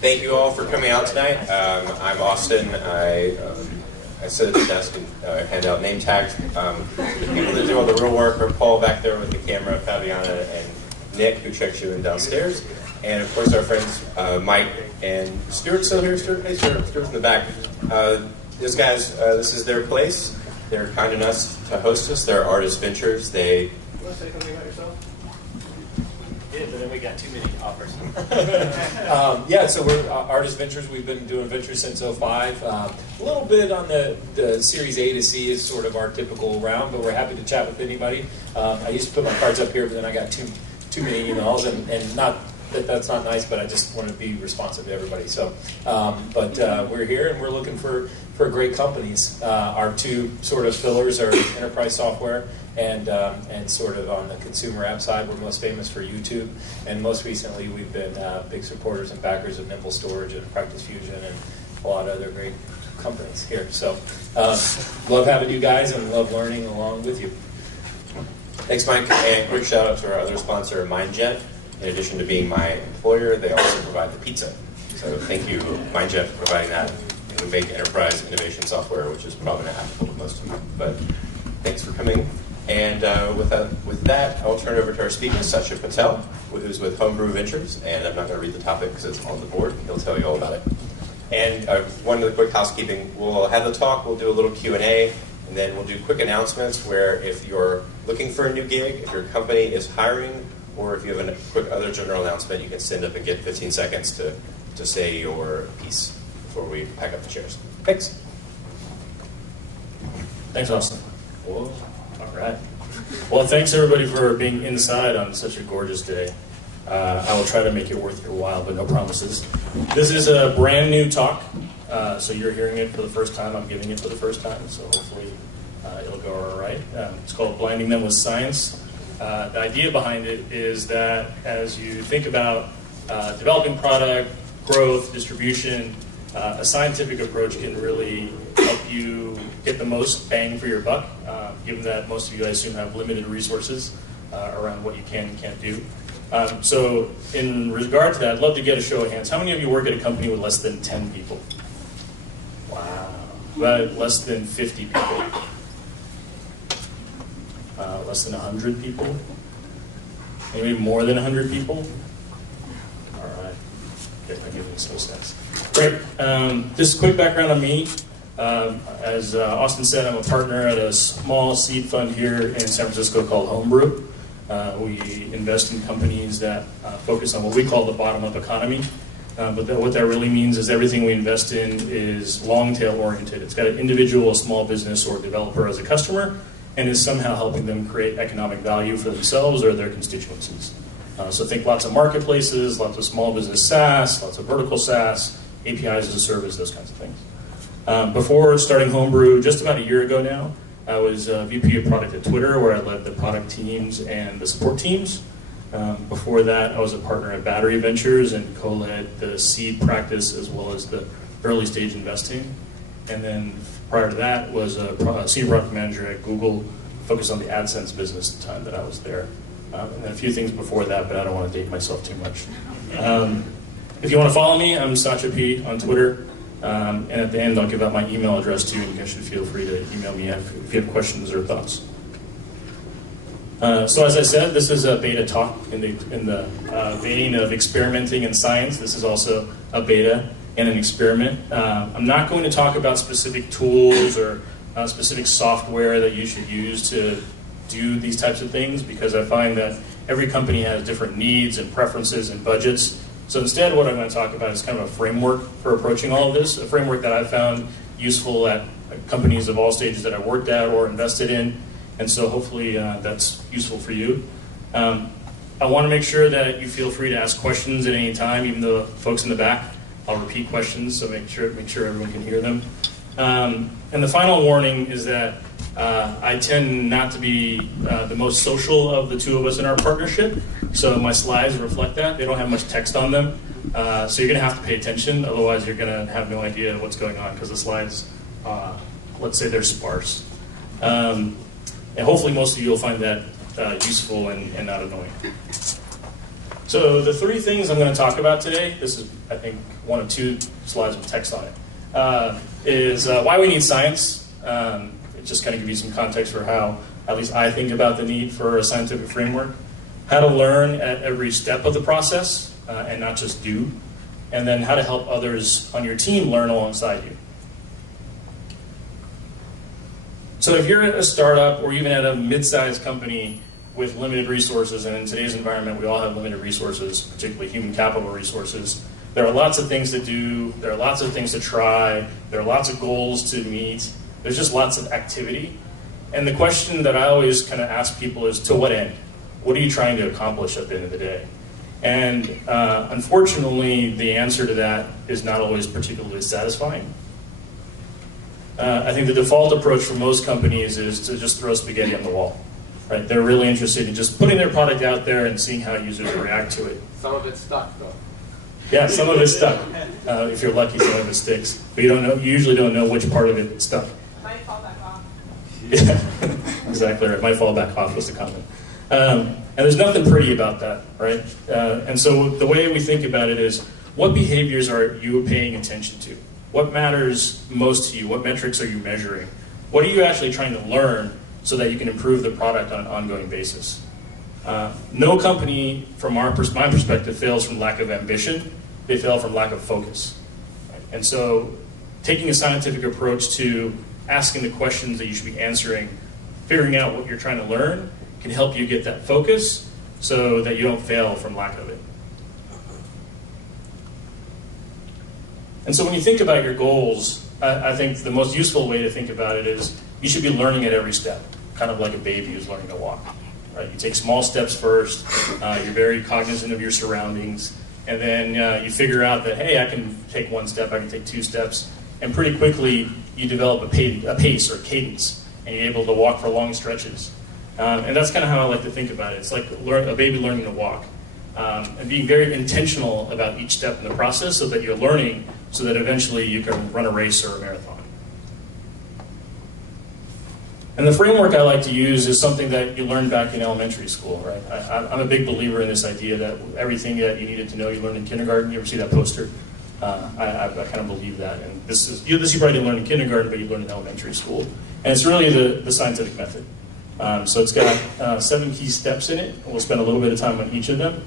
Thank you all for coming out tonight. I'm Austin. I sit at the desk and hand out name tags. The people that do all the real work are Paul back there with the camera, Fabiana, and Nick, who checks you in downstairs. And of course our friends Mike and Stuart's still here. Stuart, hey Stuart, Stuart's in the back. These guys, this is their place. They're kind enough to host us. They're Artist Ventures. You want to say something about yourself? Yeah, but then we got too many offers. So we're Artist Ventures. We've been doing ventures since '05. A little bit on the Series A to C is sort of our typical round, but we're happy to chat with anybody. I used to put my cards up here, but then I got too many emails, and not that's not nice, but I just want to be responsive to everybody. So, we're here and we're looking for great companies. Our two sort of pillars are enterprise software and sort of on the consumer app side. We're most famous for YouTube, and most recently we've been big supporters and backers of Nimble Storage and Practice Fusion and a lot of other great companies here. So, love having you guys and love learning along with you. Thanks, Mike. And quick shout out to our other sponsor, MindJet. In addition to being my employer, they also provide the pizza. So thank you, MindJet, for providing that. And we make enterprise innovation software, which is probably not applicable to most of you. But thanks for coming. And with that, I'll turn it over to our speaker, Satya Patel, who's with Homebrew Ventures. And I'm not going to read the topic because it's on the board. He'll tell you all about it. And one other quick housekeeping. We'll have the talk. We'll do a little Q&A. And then we'll do quick announcements where if you're looking for a new gig, if your company is hiring, or if you have a quick other general announcement, you can stand up and get 15 seconds to say your piece before we pack up the chairs. Thanks. Thanks, Austin. Whoa. All right. Well, thanks everybody for being inside on such a gorgeous day. I will try to make it worth your while, but no promises. This is a brand new talk, so you're hearing it for the first time. I'm giving it for the first time, so hopefully it'll go all right. It's called Blinding Them with Science. The idea behind it is that as you think about developing product, growth, distribution, a scientific approach can really help you get the most bang for your buck, given that most of you, I assume, have limited resources around what you can and can't do. So in regard to that, I'd love to get a show of hands. How many of you work at a company with less than 10 people? Wow. About less than 50 people? Less than 100 people? Maybe more than 100 people? All right. If I give you some sense. Great. Just a quick background on me. As Austin said, I'm a partner at a small seed fund here in San Francisco called Homebrew. We invest in companies that focus on what we call the bottom-up economy. But what that really means is everything we invest in is long-tail oriented. It's got an individual, a small business, or developer as a customer, and is somehow helping them create economic value for themselves or their constituencies. So think lots of marketplaces, lots of small business SaaS, lots of vertical SaaS, APIs as a service, those kinds of things. Before starting Homebrew, just about a year ago now, I was VP of product at Twitter, where I led the product teams and the support teams. Before that, I was a partner at Battery Ventures and co-led the seed practice as well as the early stage investing. And then prior to that was a senior product manager at Google, focused on the AdSense business at the time that I was there. And then a few things before that, but I don't want to date myself too much. If you want to follow me, I'm Satya P on Twitter. And at the end, I'll give out my email address too, and you guys should feel free to email me if you have questions or thoughts. So as I said, this is a beta talk in the vein of experimenting in science. This is also a beta and an experiment. I'm not going to talk about specific tools or specific software that you should use to do these types of things, because I find that every company has different needs and preferences and budgets. So instead, what I'm going to talk about is kind of a framework for approaching all of this, a framework that I've found useful at companies of all stages that I worked at or invested in, and so hopefully that's useful for you. I want to make sure that you feel free to ask questions at any time, even though folks in the back, I'll repeat questions, so make sure everyone can hear them. And the final warning is that I tend not to be the most social of the two of us in our partnership, so my slides reflect that. They don't have much text on them, so you're going to have to pay attention, otherwise you're going to have no idea what's going on, because the slides, let's say they're sparse. And hopefully most of you will find that useful and not annoying. So the three things I'm going to talk about today, this is, I think, one of 2 slides with text on it, is why we need science. It just kind of gives you some context for how, at least I think about the need for a scientific framework. How to learn at every step of the process, and not just do. And then how to help others on your team learn alongside you. So if you're at a startup or even at a mid-sized company with limited resources, and in today's environment we all have limited resources, particularly human capital resources, there are lots of things to do, there are lots of things to try, there are lots of goals to meet, there's just lots of activity. And the question that I always kind of ask people is, to what end? What are you trying to accomplish at the end of the day? And unfortunately, the answer to that is not always particularly satisfying. I think the default approach for most companies is to just throw spaghetti on the wall. Right? They're really interested in just putting their product out there and seeing how users react to it. Some of it's stuck, though. Yeah, some of it's stuck. If you're lucky, some of it sticks. But you don't know. You usually don't know which part of it stuck. Might fall back off. Yeah, exactly right. Might fall back off was the comment. And there's nothing pretty about that, right? And so the way we think about it is, what behaviors are you paying attention to? What matters most to you? What metrics are you measuring? What are you actually trying to learn so that you can improve the product on an ongoing basis? No company, from my perspective, fails from lack of ambition. They fail from lack of focus. Right? And so taking a scientific approach to asking the questions that you should be answering, figuring out what you're trying to learn, can help you get that focus so that you don't fail from lack of it. And so when you think about your goals, I think the most useful way to think about it is you should be learning at every step, kind of like a baby who's learning to walk. Right? You take small steps first, you're very cognizant of your surroundings, and then you figure out that, hey, I can take 1 step, I can take 2 steps, and pretty quickly you develop a pace or a cadence, and you're able to walk for long stretches. And that's kind of how I like to think about it. It's like a baby learning to walk. And being very intentional about each step in the process so that you're learning so that eventually you can run a race or a marathon. And the framework I like to use is something that you learned back in elementary school, right? I'm a big believer in this idea that everything that you needed to know you learned in kindergarten. You ever see that poster? I kind of believe that. And this you probably didn't learn in kindergarten, but you learned in elementary school. And it's really the scientific method. So it's got 7 key steps in it, and we'll spend a little bit of time on each of them.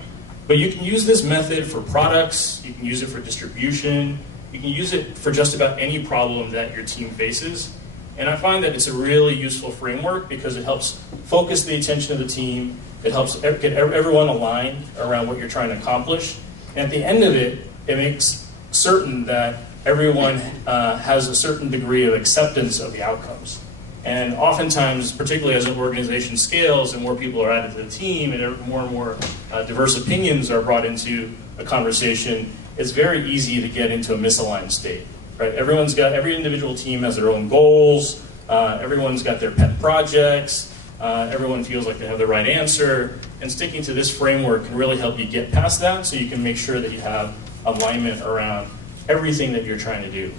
But you can use this method for products, you can use it for distribution, you can use it for just about any problem that your team faces. And I find that it's a really useful framework because it helps focus the attention of the team, it helps get everyone aligned around what you're trying to accomplish, and at the end of it, it makes certain that everyone has a certain degree of acceptance of the outcomes. And oftentimes, particularly as an organization scales and more people are added to the team and more diverse opinions are brought into a conversation, it's very easy to get into a misaligned state. Right? Every individual team has their own goals, everyone's got their pet projects, everyone feels like they have the right answer, and sticking to this framework can really help you get past that so you can make sure that you have alignment around everything that you're trying to do.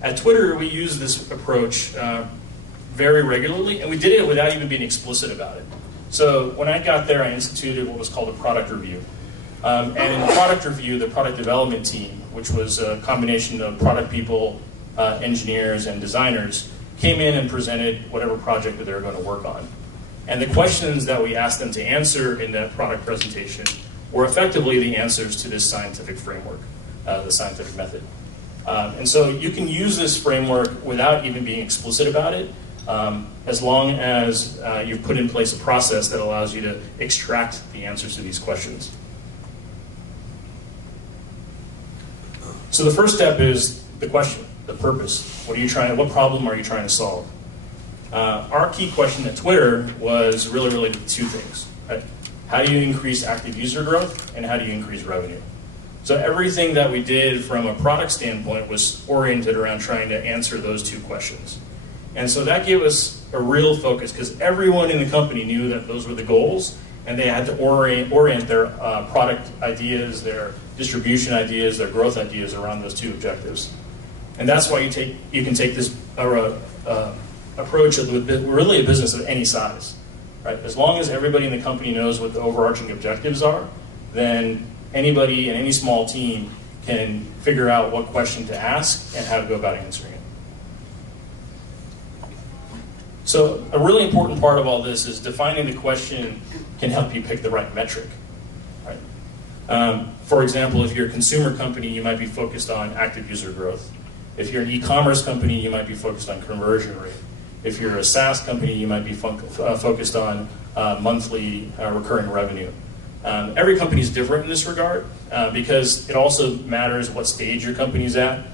At Twitter, we use this approach very regularly, and we did it without even being explicit about it. So when I got there, I instituted what was called a product review. And in the product review, the product development team, which was a combination of product people, engineers, and designers, came in and presented whatever project that they were going to work on. And the questions that we asked them to answer in that product presentation were effectively the answers to this scientific framework, the scientific method. And so you can use this framework without even being explicit about it, as long as you've put in place a process that allows you to extract the answers to these questions. So the first step is the question, the purpose. What problem are you trying to solve? Our key question at Twitter was really 2 things. Right? How do you increase active user growth, and how do you increase revenue? So everything that we did from a product standpoint was oriented around trying to answer those 2 questions. And so that gave us a real focus because everyone in the company knew that those were the goals, and they had to orient their product ideas, their distribution ideas, their growth ideas around those 2 objectives. And that's why you can take this approach with really a business of any size. Right? As long as everybody in the company knows what the overarching objectives are, then anybody in any small team can figure out what question to ask and how to go about answering it. So a really important part of all this is defining the question can help you pick the right metric. Right? For example, if you're a consumer company, you might be focused on active user growth. If you're an e-commerce company, you might be focused on conversion rate. If you're a SaaS company, you might be focused on monthly recurring revenue. Every company is different in this regard because it also matters what stage your company's at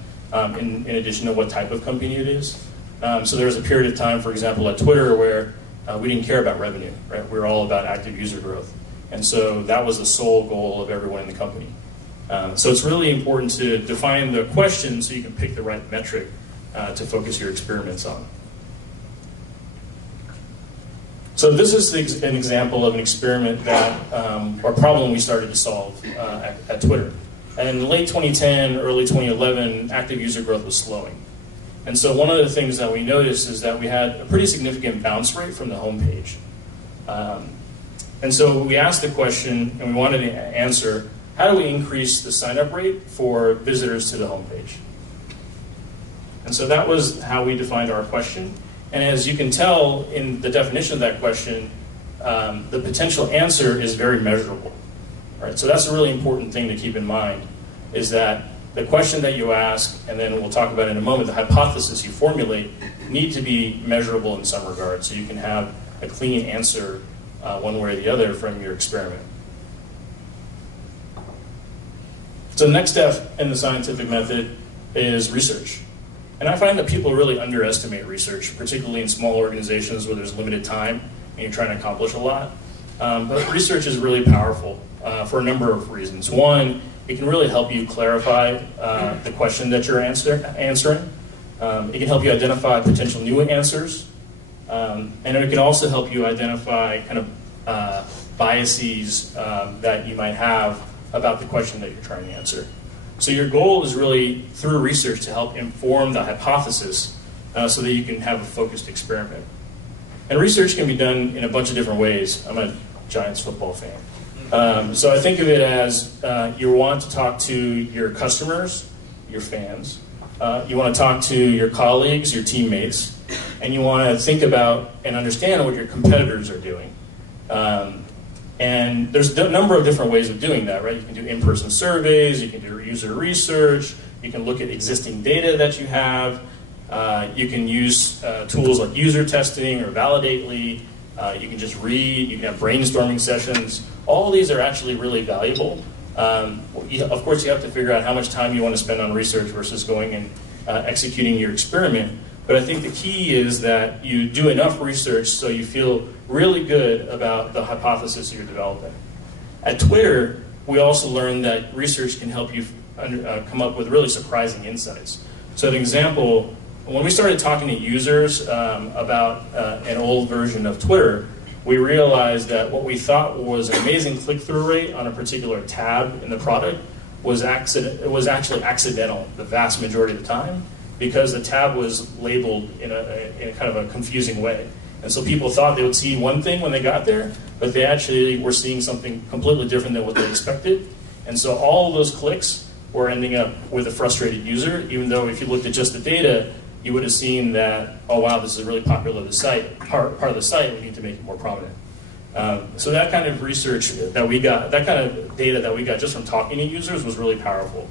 in addition to what type of company it is. So there was a period of time, for example, at Twitter where we didn't care about revenue. Right? We were all about active user growth. And so that was the sole goal of everyone in the company. So it's really important to define the question so you can pick the right metric to focus your experiments on. So this is an example of an experiment that, or problem we started to solve at Twitter. And in late 2010, early 2011, active user growth was slowing. And so one of the things that we noticed is that we had a pretty significant bounce rate from the homepage. And so we asked the question, and we wanted to answer, how do we increase the sign-up rate for visitors to the homepage? And so that was how we defined our question. And as you can tell in the definition of that question, the potential answer is very measurable. Right? So that's a really important thing to keep in mind, is that the question that you ask, and then we'll talk about in a moment, the hypothesis you formulate, need to be measurable in some regard, so you can have a clean answer one way or the other from your experiment. So the next step in the scientific method is research. And I find that people really underestimate research, particularly in small organizations where there's limited time and you're trying to accomplish a lot. But research is really powerful for a number of reasons. One, it can really help you clarify the question that you're answering. It can help you identify potential new answers. And it can also help you identify kind of biases that you might have about the question that you're trying to answer. So your goal is really, through research, to help inform the hypothesis so that you can have a focused experiment. And research can be done in a bunch of different ways. I'm a Giants football fan. So I think of it as you want to talk to your customers, your fans. You want to talk to your colleagues, your teammates. And you want to think about and understand what your competitors are doing. And there's a number of different ways of doing that, right? You can do in-person surveys, you can do user research, you can look at existing data that you have, you can use tools like user testing or Validately, you can just read, you can have brainstorming sessions. All these are actually really valuable. Of course, you have to figure out how much time you want to spend on research versus going and executing your experiment. But I think the key is that you do enough research so you feel really good about the hypothesis you're developing. At Twitter, we also learned that research can help you come up with really surprising insights. So an example, when we started talking to users about an old version of Twitter, we realized that what we thought was an amazing click-through rate on a particular tab in the product was actually accidental the vast majority of the time, because the tab was labeled in a kind of a confusing way. And so people thought they would see one thing when they got there, but they actually were seeing something completely different than what they expected. And so all of those clicks were ending up with a frustrated user, even though if you looked at just the data, you would have seen that, oh wow, this is a really popular part of the site, we need to make it more prominent. So that kind of research that we got, that kind of data that we got just from talking to users was really powerful.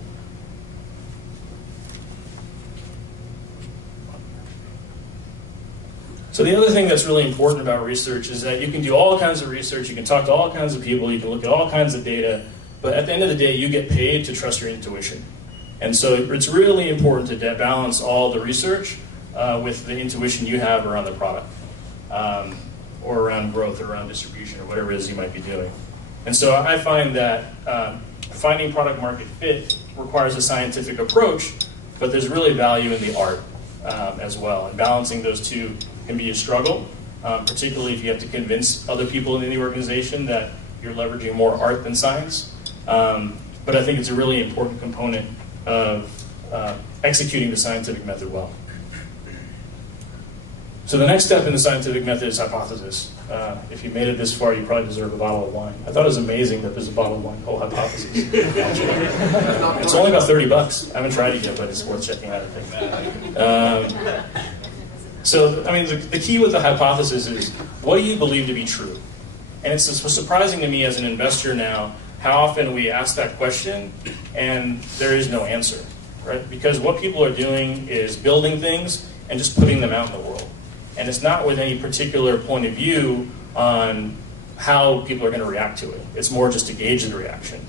So the other thing that's really important about research is that you can do all kinds of research, you can talk to all kinds of people, you can look at all kinds of data, but at the end of the day, you get paid to trust your intuition. And so it's really important to balance all the research with the intuition you have around the product, or around growth, or around distribution, or whatever it is you might be doing. And so I find that finding product market fit requires a scientific approach, but there's really value in the art as well. And balancing those two can be a struggle, particularly if you have to convince other people in the organization that you're leveraging more art than science. But I think it's a really important component of executing the scientific method well. So the next step in the scientific method is hypothesis. If you made it this far, you probably deserve a bottle of wine. I thought it was amazing that there's a bottle of wine called Hypothesis. It's only about $30. I haven't tried it yet, but it's worth checking out, I think. So, I mean, the key with the hypothesis is, what do you believe to be true? And it's surprising to me as an investor now how often we ask that question and there is no answer, right? Because what people are doing is building things and just putting them out in the world. And it's not with any particular point of view on how people are going to react to it. It's more just to gauge the reaction.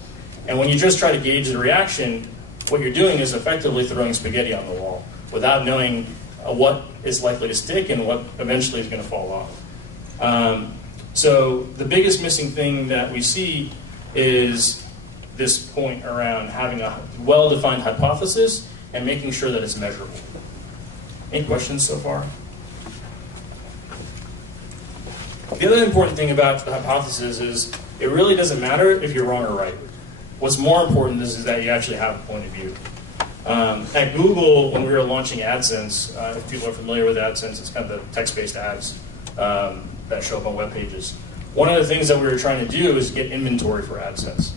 And when you just try to gauge the reaction, what you're doing is effectively throwing spaghetti on the wall without knowing what is likely to stick and what eventually is going to fall off. So the biggest missing thing that we see is this point around having a well-defined hypothesis and making sure that it's measurable. Any questions so far? The other important thing about the hypothesis is it really doesn't matter if you're wrong or right. What's more important is that you actually have a point of view. At Google, when we were launching AdSense, if people are familiar with AdSense, it's kind of the text-based ads that show up on web pages. One of the things that we were trying to do is get inventory for AdSense.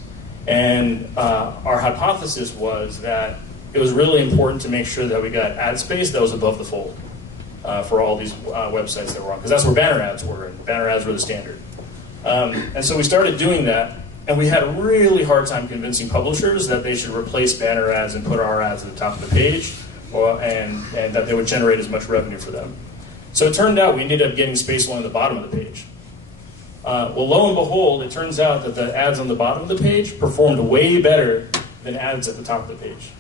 And our hypothesis was that it was really important to make sure that we got ad space that was above the fold for all these websites that were on, because that's where banner ads were, and banner ads were the standard. And so we started doing that, and we had a really hard time convincing publishers that they should replace banner ads and put our ads at the top of the page, and that they would generate as much revenue for them. So it turned out we ended up getting space along the bottom of the page. Well, lo and behold, it turns out that the ads on the bottom of the page performed way better than ads at the top of the page,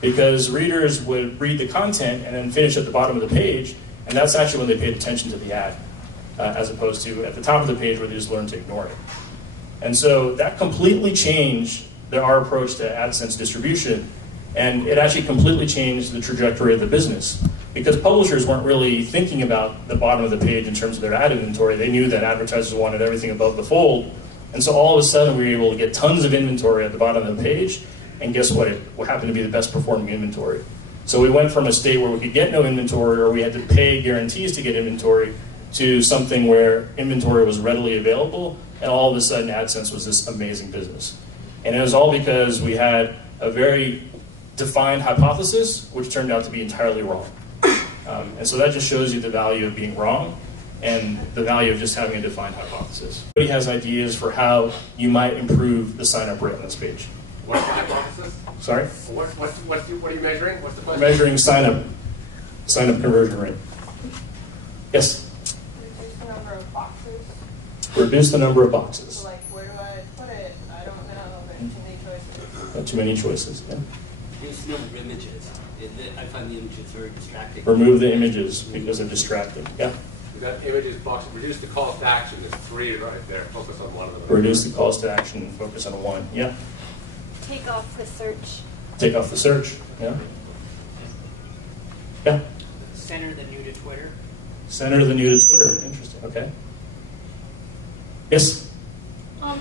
because readers would read the content and then finish at the bottom of the page, and that's actually when they paid attention to the ad, as opposed to at the top of the page where they just learned to ignore it. And so that completely changed our approach to AdSense distribution, and it actually completely changed the trajectory of the business, because publishers weren't really thinking about the bottom of the page in terms of their ad inventory. They knew that advertisers wanted everything above the fold, and so all of a sudden we were able to get tons of inventory at the bottom of the page, and guess what? It happened to be the best performing inventory. So we went from a state where we could get no inventory, or we had to pay guarantees to get inventory, to something where inventory was readily available, and all of a sudden AdSense was this amazing business. And it was all because we had a very defined hypothesis, which turned out to be entirely wrong. And so that just shows you the value of being wrong and the value of just having a defined hypothesis. Everybody has ideas for how you might improve the sign-up rate on this page. What's the hypothesis? Sorry? What are you measuring? What's the question? Measuring sign-up conversion rate. Yes? Reduce the number of boxes. Reduce the number of boxes. So, like, where do I put it? I don't know. There's too many choices. Not too many choices. Yeah. Reduce the number of images. I find the images very distracting. Remove the images because they're distracting. Yeah. We got images, boxes. Reduce the calls to action. There's 3 right there. Focus on one of them. Reduce the calls to action and focus on one. Yeah. Take off the search. Take off the search. Yeah. Yeah. Center the new to Twitter. Center the new to Twitter. Interesting. Okay. Yes.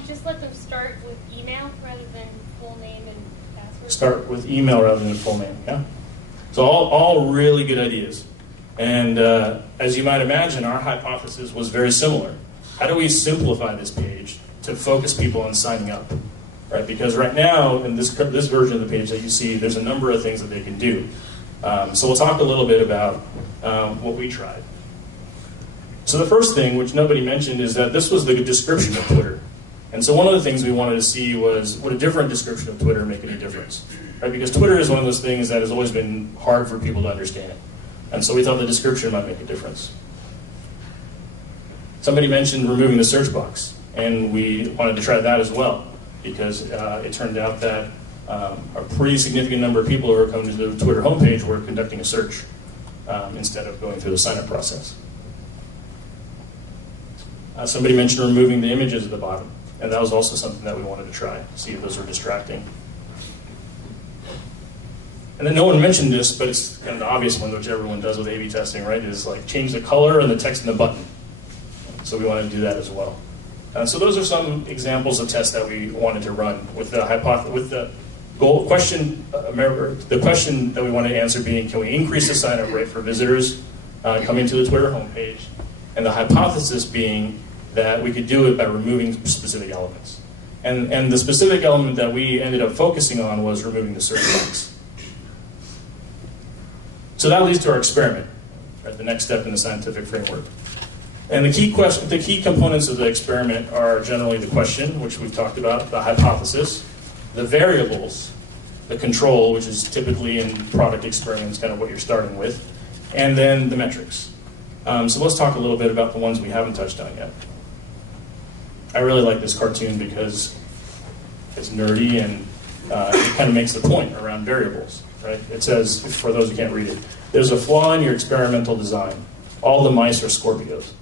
Just let them start with email rather than full name and password. Start with email rather than full name. Yeah. So all really good ideas. And as you might imagine, our hypothesis was very similar. How do we simplify this page to focus people on signing up? Right? Because right now, in this version of the page that you see, there's a number of things that they can do. So we'll talk a little bit about what we tried. So the first thing, which nobody mentioned, is that this was the description of Twitter. And so one of the things we wanted to see was, would a different description of Twitter make any difference? Right? Because Twitter is one of those things that has always been hard for people to understand. And so we thought the description might make a difference. Somebody mentioned removing the search box, and we wanted to try that as well, because it turned out that a pretty significant number of people who were coming to the Twitter homepage were conducting a search instead of going through the sign-up process. Somebody mentioned removing the images at the bottom, and that was also something that we wanted to try, see if those were distracting. And then no one mentioned this, but it's kind of the obvious one, which everyone does with A/B testing, right? Is like change the color and the text in the button. So we wanted to do that as well. So those are some examples of tests that we wanted to run with the goal question. The question that we wanted to answer being, can we increase the sign-up rate for visitors coming to the Twitter homepage? And the hypothesis being, that we could do it by removing specific elements. And the specific element that we ended up focusing on was removing the search box. So that leads to our experiment, right, the next step in the scientific framework. And the key components of the experiment are generally the question, which we've talked about, the hypothesis, the variables, the control, which is typically in product experiments kind of what you're starting with, and then the metrics. So let's talk a little bit about the ones we haven't touched on yet. I really like this cartoon because it's nerdy and it kind of makes the point around variables, right? It says, for those who can't read it, there's a flaw in your experimental design. All the mice are Scorpios.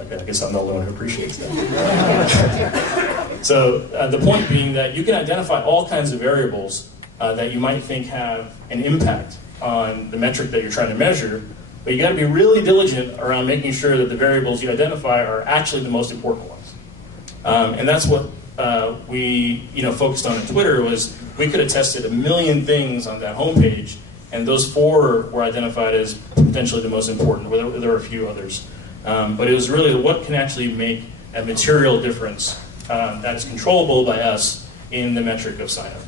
Okay, I guess I'm the only one who appreciates that. So the point being that you can identify all kinds of variables that you might think have an impact on the metric that you're trying to measure, but you got to be really diligent around making sure that the variables you identify are actually the most important ones. And that's what we focused on Twitter. Was we could have tested 1 million things on that homepage, and those 4 were identified as potentially the most important. There were a few others. But it was really what can actually make a material difference that is controllable by us in the metric of sign-up.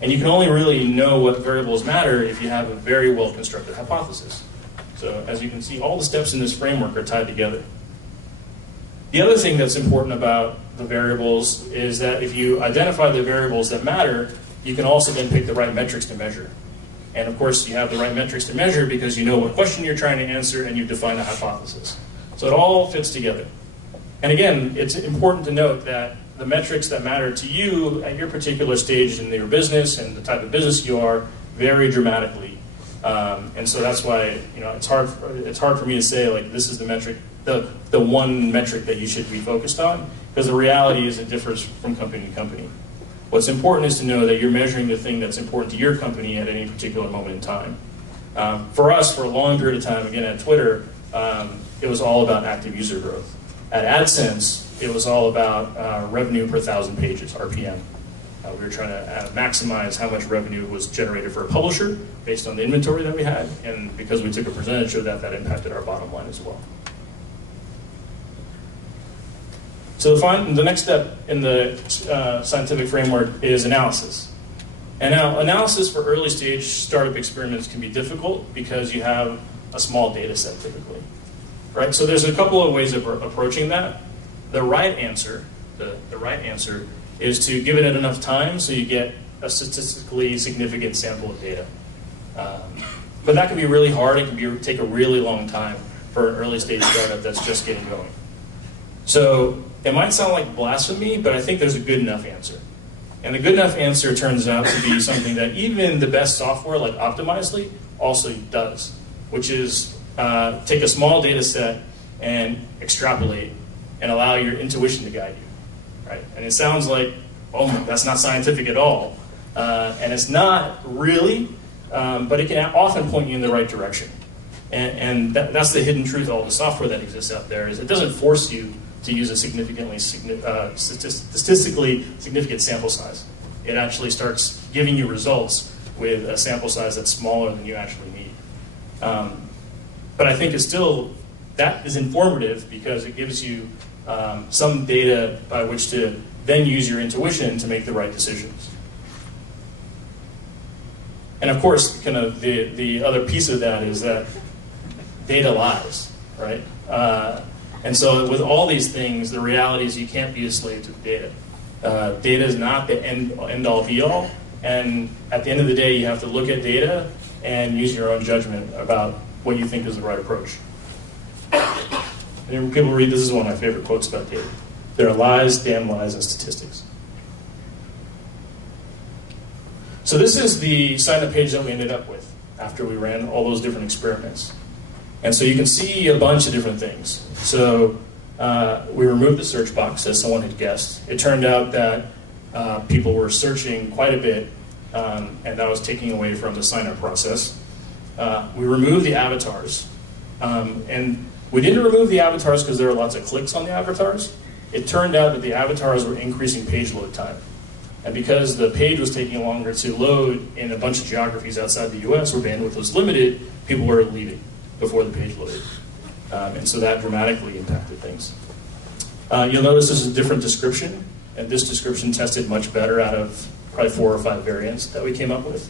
And you can only really know what variables matter if you have a very well-constructed hypothesis. So as you can see, all the steps in this framework are tied together. The other thing that's important about the variables is that if you identify the variables that matter, you can also then pick the right metrics to measure. And of course, you have the right metrics to measure because you know what question you're trying to answer and you've defined a hypothesis. So it all fits together. And again, it's important to note that the metrics that matter to you at your particular stage in your business and the type of business you are vary dramatically. And so that's why it's hard for me to say like this is the metric, the one metric that you should be focused on, because the reality is it differs from company to company. What's important is to know that you're measuring the thing that's important to your company at any particular moment in time. For us, for a long period of time, again at Twitter, it was all about active user growth. At AdSense, it was all about revenue per 1,000 pages, RPM. We were trying to maximize how much revenue was generated for a publisher based on the inventory that we had, and because we took a percentage of that, that impacted our bottom line as well. So the next step in the scientific framework is analysis. And now, analysis for early stage startup experiments can be difficult because you have a small data set typically, right? So there's a couple of ways of approaching that. The right answer is to give it enough time so you get a statistically significant sample of data. But that can be really hard. It can take a really long time for an early stage startup that's just getting going. So it might sound like blasphemy, but I think there's a good enough answer. And the good enough answer turns out to be something that even the best software like Optimizely also does, which is take a small data set and extrapolate and allow your intuition to guide you, right? And it sounds like, oh, that's not scientific at all. And it's not really, but it can often point you in the right direction. And that's the hidden truth of all the software that exists out there, is it doesn't force you to use a statistically significant sample size. It actually starts giving you results with a sample size that's smaller than you actually need. But I think that is informative because it gives you some data by which to then use your intuition to make the right decisions. And of course, kind of the other piece of that is that data lies, right? And so with all these things, the reality is you can't be a slave to the data. Data is not the end-all, be-all. And at the end of the day, you have to look at data and use your own judgment about what you think is the right approach. And people read, this is one of my favorite quotes about data. There are lies, damn lies, and statistics. So this is the sign-up page that we ended up with after we ran all those different experiments. And so you can see a bunch of different things. So we removed the search box, as someone had guessed. It turned out that people were searching quite a bit, and that was taking away from the sign-up process. We removed the avatars. And we didn't remove the avatars because there were lots of clicks on the avatars. It turned out that the avatars were increasing page load time. And because the page was taking longer to load in a bunch of geographies outside the US where bandwidth was limited, people were leaving before the page loaded. And so that dramatically impacted things. You'll notice this is a different description, and this description tested much better out of probably 4 or 5 variants that we came up with.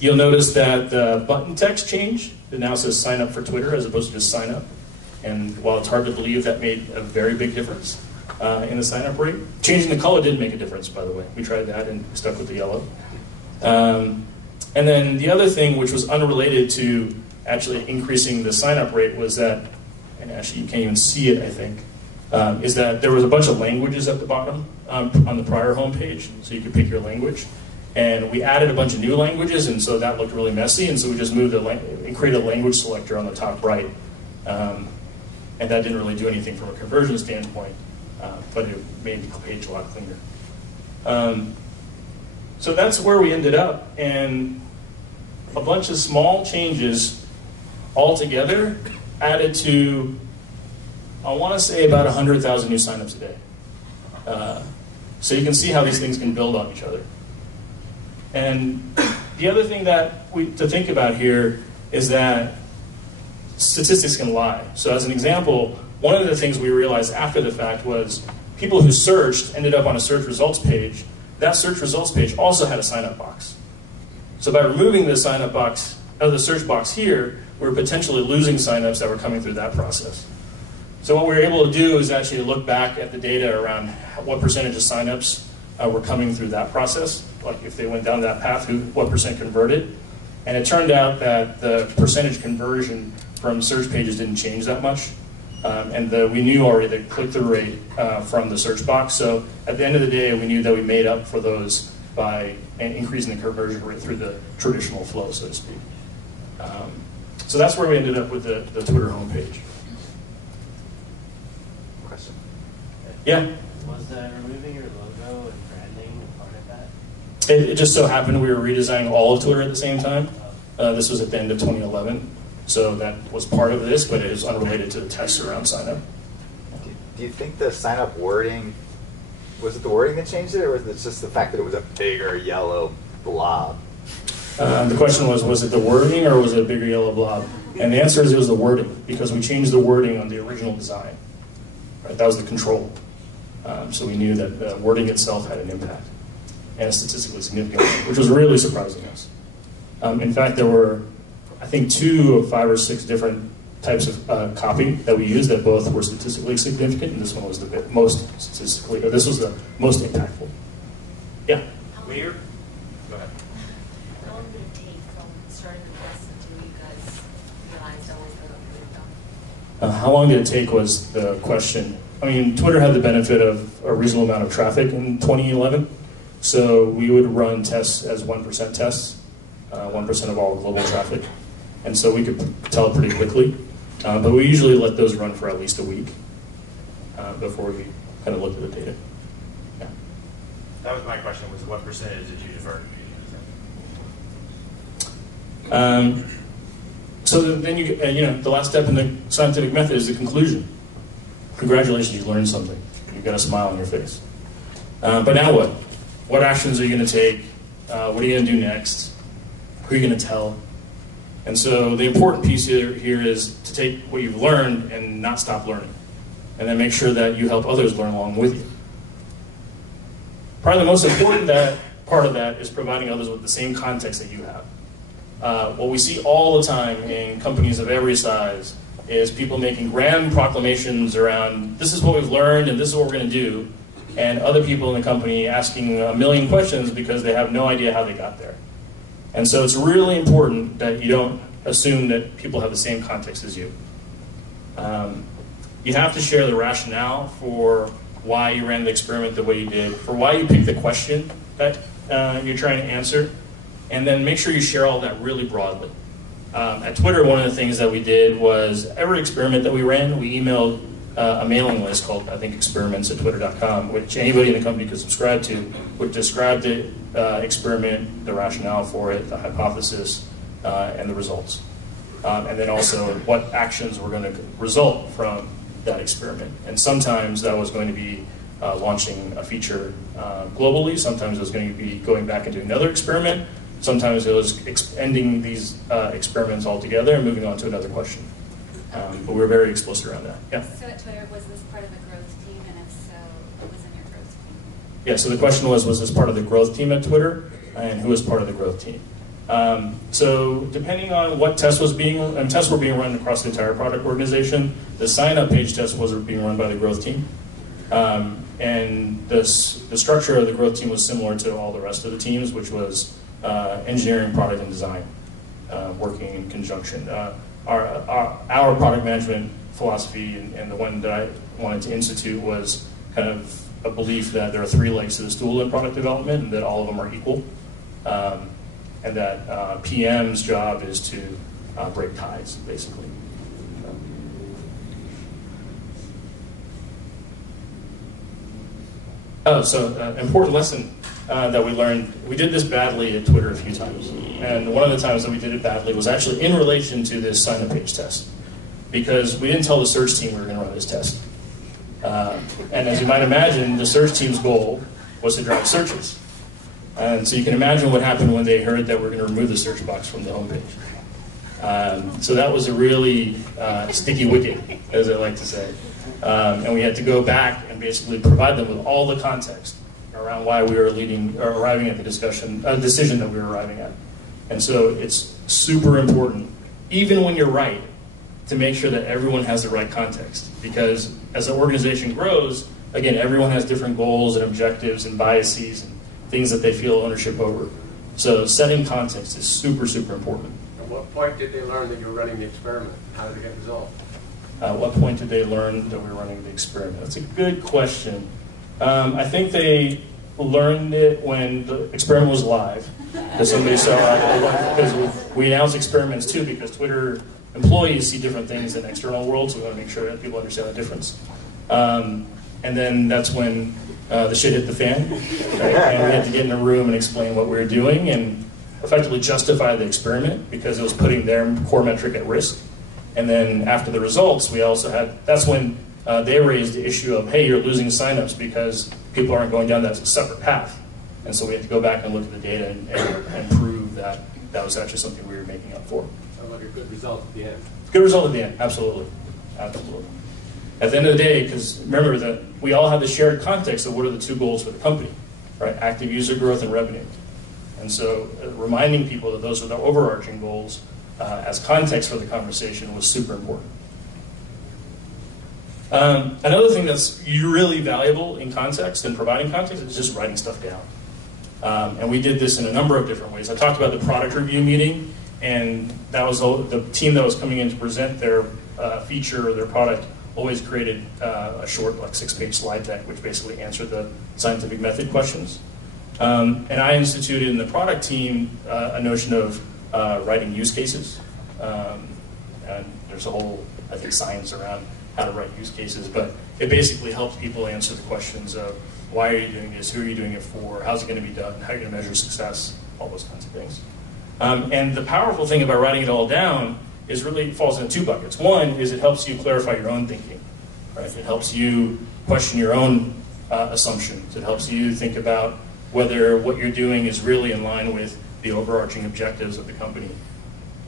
You'll notice that the button text changed. It now says sign up for Twitter as opposed to just sign up. And while it's hard to believe, that made a very big difference in the sign up rate. Changing the color didn't make a difference, by the way. We tried that and stuck with the yellow. And then the other thing, which was unrelated to actually increasing the sign up rate, was that, and actually you can't even see it, I think, is that there was a bunch of languages at the bottom on the prior homepage, so you could pick your language. And we added a bunch of new languages, and so that looked really messy, and so we just moved and created a language selector on the top right. And that didn't really do anything from a conversion standpoint, but it made the page a lot cleaner. So that's where we ended up, and a bunch of small changes all together added to, I want to say, about 100,000 new signups a day. So you can see how these things can build on each other. And the other thing that to think about here is that statistics can lie. So as an example, one of the things we realized after the fact was people who searched ended up on a search results page. That search results page also had a sign-up box. So by removing the sign-up box, the search box here, we're potentially losing signups that were coming through that process. So what we were able to do is actually look back at the data around what percentage of signups were coming through that process. Like if they went down that path, what percent converted. And it turned out that the percentage conversion from search pages didn't change that much. And we knew already the click-through rate from the search box. So at the end of the day, we knew that we made up for those by increasing the conversion rate through the traditional flow, so to speak. So that's where we ended up with the Twitter homepage. Question? Yeah? Was removing your logo and branding part of that? It just so happened we were redesigning all of Twitter at the same time. This was at the end of 2011. So that was part of this, but it is unrelated to the tests around sign-up. Do you think the sign-up wording, was it the wording that changed it, or was it just the fact that it was a bigger yellow blob? The question was it the wording or was it a bigger yellow blob? And the answer is it was the wording, because we changed the wording on the original design. Right? That was the control. So we knew that the wording itself had an impact, and a statistically significant one, which was really surprising us. In fact, there were, I think, 2 of 5 or 6 different types of copy that we used that both were statistically significant, and this one was the most statistically, or this was the most impactful. Yeah? Weird? Go ahead. How long did it take from starting the test until you guys realized that was the way to go? How long did it take was the question. I mean, Twitter had the benefit of a reasonable amount of traffic in 2011, so we would run tests as 1% tests, 1% of all global traffic. And so we could tell pretty quickly, but we usually let those run for at least a week before we kind of looked at the data. Yeah. That was my question, was what percentage did you divert? So then the last step in the scientific method is the conclusion. Congratulations, you learned something. You've got a smile on your face. But now what? What actions are you going to take? What are you going to do next? Who are you going to tell? And so the important piece here is to take what you've learned and not stop learning. And then make sure that you help others learn along with you. Probably the most important part of that is providing others with the same context that you have. What we see all the time in companies of every size is people making grand proclamations around, this is what we've learned and this is what we're going to do, and other people in the company asking a million questions because they have no idea how they got there. And so it's really important that you don't assume that people have the same context as you. You have to share the rationale for why you ran the experiment the way you did, for why you picked the question that you're trying to answer, and then make sure you share all that really broadly. At Twitter, one of the things that we did was every experiment that we ran, we emailed a mailing list called, I think, experiments@twitter.com, which anybody in the company could subscribe to, would describe the experiment, the rationale for it, the hypothesis, and the results. And then also what actions were going to result from that experiment. And sometimes that was going to be launching a feature globally, sometimes it was going to be going back into another experiment, sometimes it was ending these experiments altogether and moving on to another question. But we were very explicit around that. Yeah. So at Twitter, was this part of the growth team, and if so, who was in your growth team? Yeah, so the question was this part of the growth team at Twitter, and who was part of the growth team? So depending on what tests were being run across the entire product organization, the sign-up page test was being run by the growth team. And the structure of the growth team was similar to all the rest of the teams, which was engineering, product, and design working in conjunction. Our product management philosophy, and the one that I wanted to institute, was kind of a belief that there are three legs to the stool in product development, and that all of them are equal. And that PM's job is to break ties, basically. Important lesson that we learned. We did this badly at Twitter a few times. And one of the times that we did it badly was actually in relation to this sign-up page test. Because we didn't tell the search team we were going to run this test. And as you might imagine, the search team's goal was to drive searches. And so you can imagine what happened when they heard that we're going to remove the search box from the homepage. So that was a really sticky wicket, as I like to say. And we had to go back and basically provide them with all the context around why we were arriving at the decision that we were arriving at. And so it's super important, even when you're right, to make sure that everyone has the right context. Because as the organization grows, again, everyone has different goals and objectives and biases and things that they feel ownership over. So setting context is super, super important. At what point did they learn that you were running the experiment? How did it get resolved? At what point did they learn that we were running the experiment? That's a good question. I think they learned it when the experiment was live. Because somebody saw it. Because we announced experiments too, because Twitter employees see different things in the external world, so we want to make sure that people understand the difference. And then that's when the shit hit the fan, right? And we had to get in a room and explain what we were doing and effectively justify the experiment because it was putting their core metric at risk. And then after the results, we also had, that's when they raised the issue of, hey, you're losing signups because people aren't going down that separate path. And so we had to go back and look at the data and prove that that was actually something we were making up for. Sounds like a good result at the end. Good result at the end, absolutely. Absolutely. At the end of the day, because remember that we all have the shared context of what are the two goals for the company, right? Active user growth and revenue. And so reminding people that those are the overarching goals as context for the conversation was super important. Another thing that's really valuable in context and providing context is just writing stuff down. And we did this in a number of different ways. I talked about the product review meeting, and that was the team that was coming in to present their feature or their product always created a short, like 6-page slide deck, which basically answered the scientific method questions. And I instituted in the product team a notion of writing use cases. And there's a whole, I think, science around how to write use cases, but it basically helps people answer the questions of why are you doing this, who are you doing it for, how's it going to be done, how are you going to measure success, all those kinds of things. And the powerful thing about writing it all down is really falls into two buckets. One is it helps you clarify your own thinking, right? It helps you question your own assumptions. It helps you think about whether what you're doing is really in line with the overarching objectives of the company.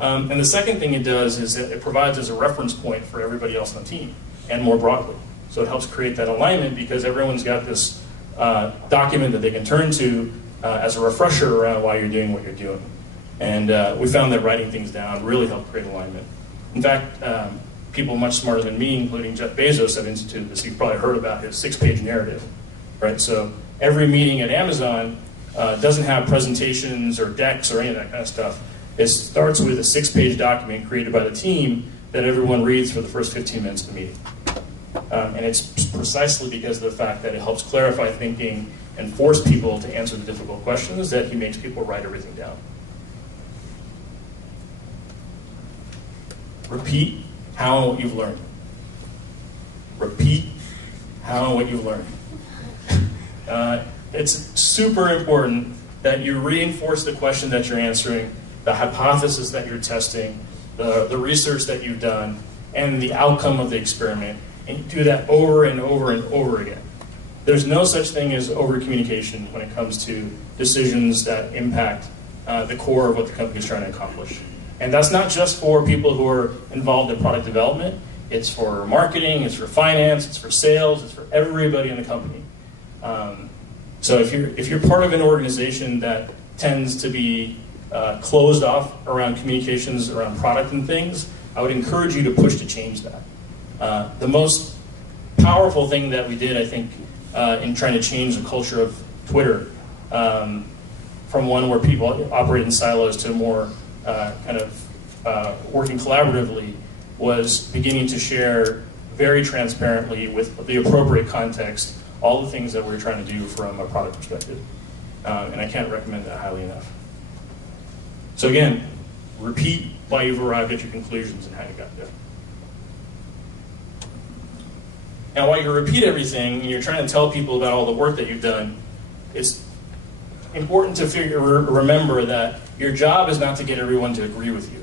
And the second thing it does is that it provides as a reference point for everybody else on the team, and more broadly. So it helps create that alignment because everyone's got this document that they can turn to as a refresher around why you're doing what you're doing. And we found that writing things down really helped create alignment. In fact, people much smarter than me, including Jeff Bezos, have instituted this. You've probably heard about his 6-page narrative, right? So every meeting at Amazon doesn't have presentations or decks or any of that kind of stuff. It starts with a 6-page document created by the team that everyone reads for the first 15 minutes of the meeting. And it's precisely because of the fact that it helps clarify thinking and force people to answer the difficult questions that he makes people write everything down. Repeat how and what you've learned. Repeat how and what you've learned. It's super important that you reinforce the question that you're answering, the hypothesis that you're testing, the research that you've done, and the outcome of the experiment. And you do that over and over and over again. There's no such thing as over-communication when it comes to decisions that impact the core of what the company is trying to accomplish. And that's not just for people who are involved in product development. It's for marketing, it's for finance, it's for sales, it's for everybody in the company. So if you're part of an organization that tends to be closed off around communications, around product and things, I would encourage you to push to change that. The most powerful thing that we did, I think, in trying to change the culture of Twitter, from one where people operate in silos to more kind of working collaboratively, was beginning to share very transparently with the appropriate context all the things that we're trying to do from a product perspective. And I can't recommend that highly enough. So again, repeat why you've arrived at your conclusions and how you got there. Now, while you repeat everything and you're trying to tell people about all the work that you've done, it's important to remember that your job is not to get everyone to agree with you.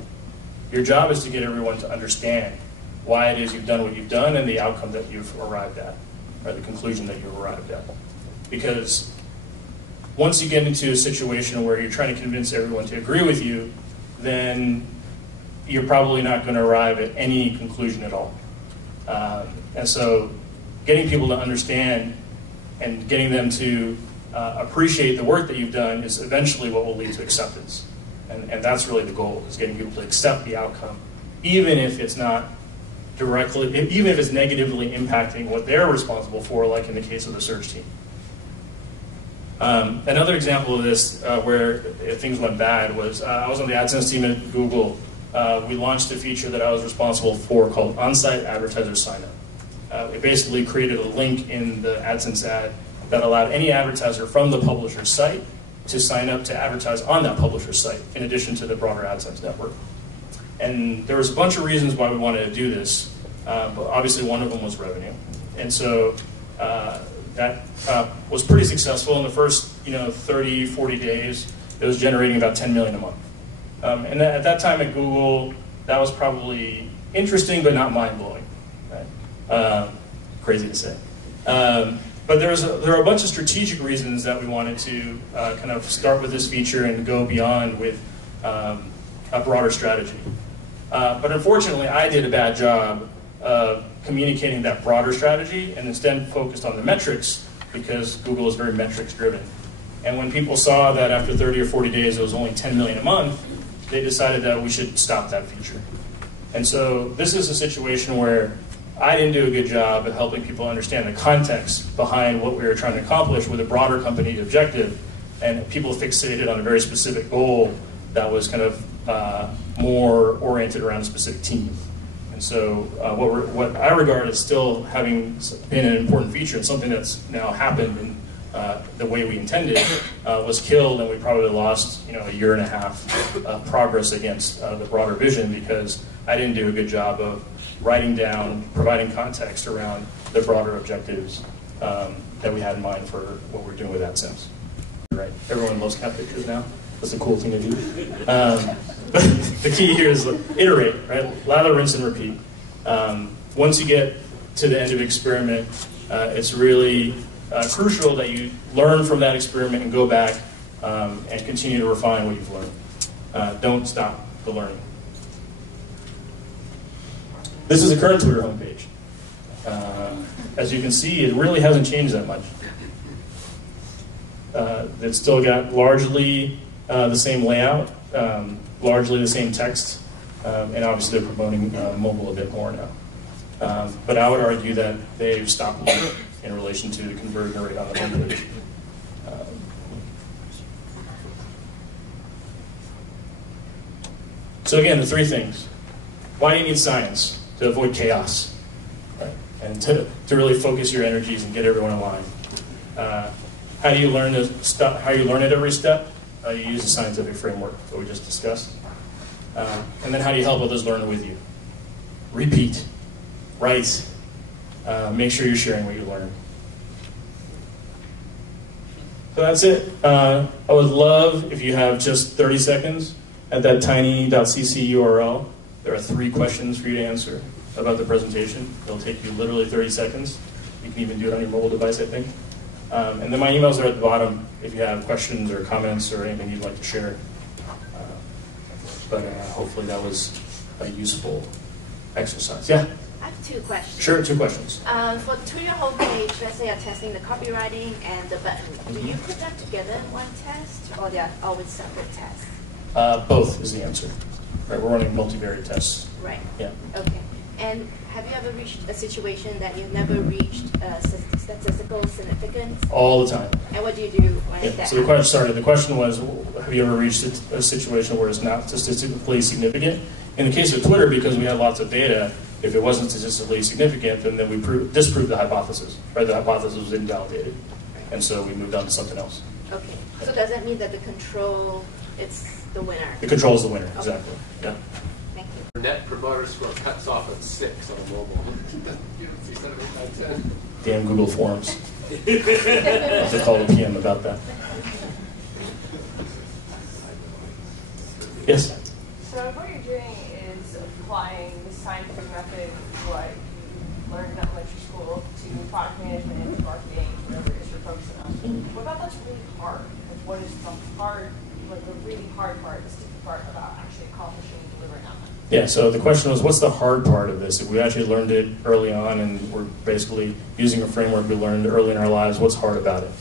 Your job is to get everyone to understand why it is you've done what you've done and the outcome that you've arrived at, or the conclusion that you've arrived at. Because once you get into a situation where you're trying to convince everyone to agree with you, then you're probably not going to arrive at any conclusion at all. And so getting people to understand and getting them to appreciate the work that you've done is eventually what will lead to acceptance. And that's really the goal, is getting people to accept the outcome, even if it's not directly, even if it's negatively impacting what they're responsible for, like in the case of the search team. Another example of this where things went bad was I was on the AdSense team at Google. We launched a feature that I was responsible for called on-site advertiser sign-up. It basically created a link in the AdSense ad that allowed any advertiser from the publisher's site to sign up to advertise on that publisher's site, in addition to the broader AdSense network. And there was a bunch of reasons why we wanted to do this, but obviously one of them was revenue. And so that was pretty successful. In the first 30, 40 days, it was generating about 10 million a month. And at that time at Google, that was probably interesting, but not mind-blowing. Right? Crazy to say. But there are a bunch of strategic reasons that we wanted to kind of start with this feature and go beyond with a broader strategy. But unfortunately, I did a bad job of communicating that broader strategy and instead focused on the metrics, because Google is very metrics driven. And when people saw that after 30 or 40 days it was only 10 million a month, they decided that we should stop that feature. And so this is a situation where I didn't do a good job at helping people understand the context behind what we were trying to accomplish with a broader company objective, and people fixated on a very specific goal that was kind of more oriented around a specific team. And so what I regard as still having been an important feature and something that's now happened in the way we intended was killed, and we probably lost a year and a half of progress against the broader vision, because I didn't do a good job of writing down, providing context around the broader objectives that we had in mind for what we're doing with AdSense. Right? Everyone loves cat pictures now. That's a cool thing to do. But the key here is iterate, right? Lather, rinse, and repeat. Once you get to the end of the experiment, it's really crucial that you learn from that experiment and go back and continue to refine what you've learned. Don't stop the learning. This is the current Twitter homepage. As you can see, it really hasn't changed that much. It's still got largely the same layout, largely the same text, and obviously they're promoting mobile a bit more now. But I would argue that they've stopped learning in relation to the conversion rate on the homepage. So again, the three things. Why do you need science? To avoid chaos, right? And to really focus your energies and get everyone aligned. How do you learn how you learn at every step? You use a scientific framework that we just discussed. And then how do you help others learn with you? Repeat, write, make sure you're sharing what you learn. So that's it. I would love if you have just 30 seconds at that tiny.cc URL. There are 3 questions for you to answer about the presentation. It'll take you literally 30 seconds. You can even do it on your mobile device, I think. And then my emails are at the bottom if you have questions or comments or anything you'd like to share. but hopefully that was a useful exercise. Yeah? I have 2 questions. Sure, 2 questions. For the Twitter homepage, let's say you're testing the copywriting and the button. Do you put them together in one test, or they are always separate tests? Both is the answer. Right, we're running multivariate tests. Right. Yeah. Okay. And have you ever reached a situation that you've never reached statistical significance? All the time. And what do you do when Yeah. that So the question was, have you ever reached a situation where it's not statistically significant? In the case of Twitter, because we had lots of data, if it wasn't statistically significant, then we disproved the hypothesis. Right? The hypothesis was invalidated, and so we moved on to something else. Okay. So does that mean that the control, it's the winner? The control is the winner, Okay. exactly. Yeah. Thank you. Net promoter score cuts off at 6 on a mobile. You don't see 7, 8, 9, 10. Damn Google Forms. I have to call the PM about that. Yes? So what you're doing is applying the scientific method, what you learned in elementary school, to product management, to marketing, whatever it is you're focusing on. What about that's really hard? Like, what is the really hard part, the sticky part about actually accomplishing and delivering on that? Yeah, so the question was, what's the hard part of this? If we actually learned it early on and we're basically using a framework we learned early in our lives, what's hard about it?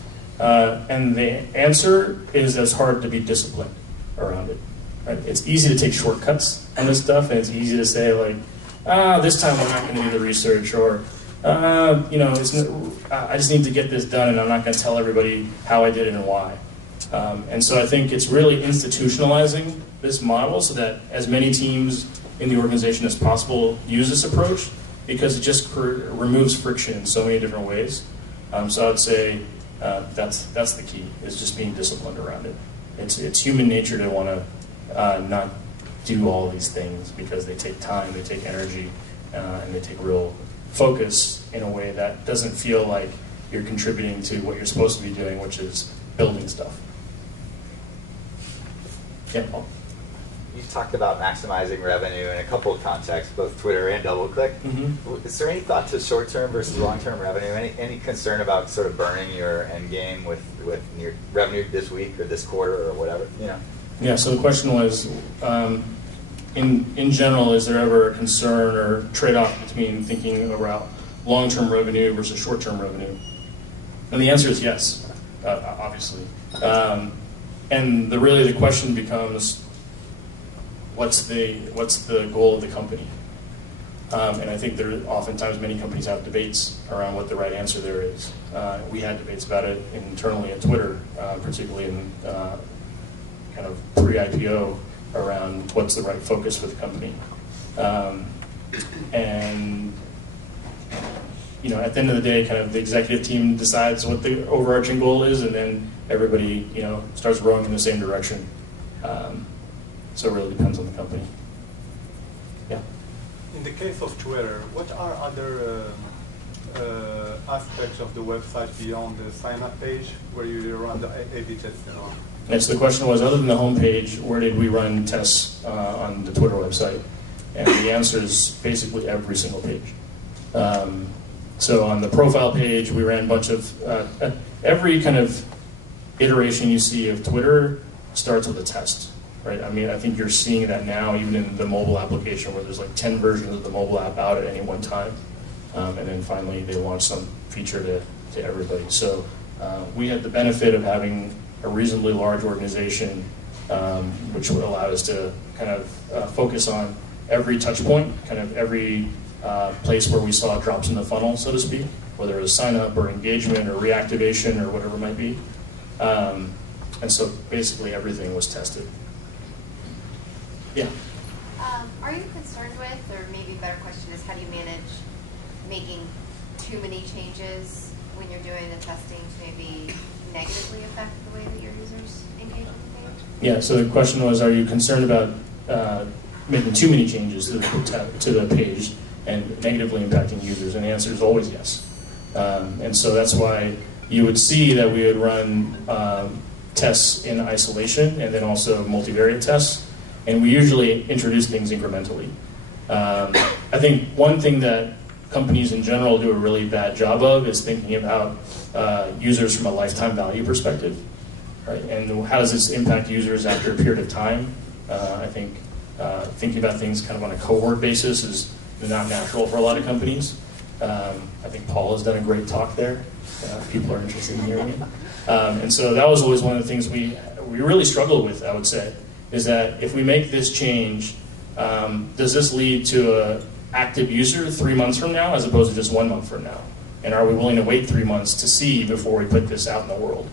And the answer is that it's hard to be disciplined around it. Right? It's easy to take shortcuts on this stuff, and it's easy to say, like, this time I'm not going to do the research, or, I just need to get this done, and I'm not going to tell everybody how I did it and why. And so I think it's really institutionalizing this model so that as many teams in the organization as possible use this approach, because it just removes friction in so many different ways. So I would say that's the key, is just being disciplined around it. It's human nature to want to not do all these things because they take time, they take energy, and they take real focus in a way that doesn't feel like you're contributing to what you're supposed to be doing, which is building stuff. Yeah, Paul? You talked about maximizing revenue in a couple of contexts, both Twitter and DoubleClick. Mm-hmm. Is there any thought to short-term versus long-term revenue? Any concern about sort of burning your end game with your revenue this week or this quarter or whatever? Yeah. So the question was, in general, is there ever a concern or trade-off between thinking about long-term revenue versus short-term revenue? And the answer is yes, obviously. And the question becomes, what's the goal of the company? And I think oftentimes many companies have debates around what the right answer there is. We had debates about it internally at Twitter, particularly in kind of pre-IPO, around what's the right focus for the company. And at the end of the day, kind of the executive team decides what the overarching goal is, and then everybody, starts rowing in the same direction. So it really depends on the company. Yeah. In the case of Twitter, what are other aspects of the website beyond the sign-up page where you run the A/B testing on? And so the question was, other than the homepage, where did we run tests on the Twitter website? And the answer is basically every single page. So on the profile page, we ran a bunch of, every kind of iteration you see of Twitter starts with a test, right? I mean, I think you're seeing that now, even in the mobile application, where there's like 10 versions of the mobile app out at any one time. And then finally, they launch some feature to everybody. So we had the benefit of having a reasonably large organization, which would allow us to kind of focus on every touch point, kind of every place where we saw drops in the funnel, so to speak, whether it was sign up or engagement or reactivation or whatever it might be. And so basically everything was tested. Yeah? Are you concerned with, or maybe a better question is, how do you manage making too many changes when you're doing the testing to maybe negatively affect the way that your users engage with the page? Yeah, so the question was, are you concerned about making too many changes to the page and negatively impacting users? And the answer is always yes. And so that's why you would see that we would run tests in isolation and then also multivariate tests. And we usually introduce things incrementally. I think one thing that companies in general do a really bad job of is thinking about users from a lifetime value perspective, right? And how does this impact users after a period of time? I think thinking about things kind of on a cohort basis is not natural for a lot of companies. I think Paul has done a great talk there. People are interested in hearing it. And so that was always one of the things we really struggled with, I would say, is that if we make this change, does this lead to an active user 3 months from now as opposed to just 1 month from now? And are we willing to wait 3 months to see before we put this out in the world?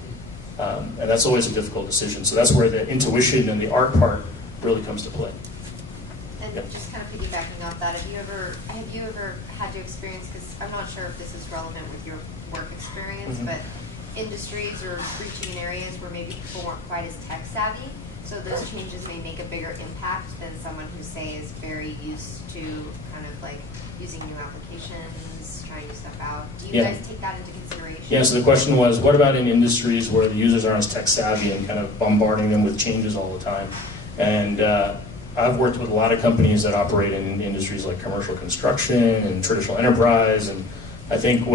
And that's always a difficult decision. So that's where the intuition and the art part really comes to play. And Yep. just kind of piggybacking off that, have you ever had to experience, because I'm not sure if this is relevant with your work experience, but industries or reaching in areas where maybe people weren't quite as tech savvy, so those changes may make a bigger impact than someone who, say, is very used to kind of like using new applications, trying new stuff out. Do you guys take that into consideration? Yeah, so the question was, what about in industries where the users aren't as tech savvy and kind of bombarding them with changes all the time? And I've worked with a lot of companies that operate in industries like commercial construction and traditional enterprise, and I think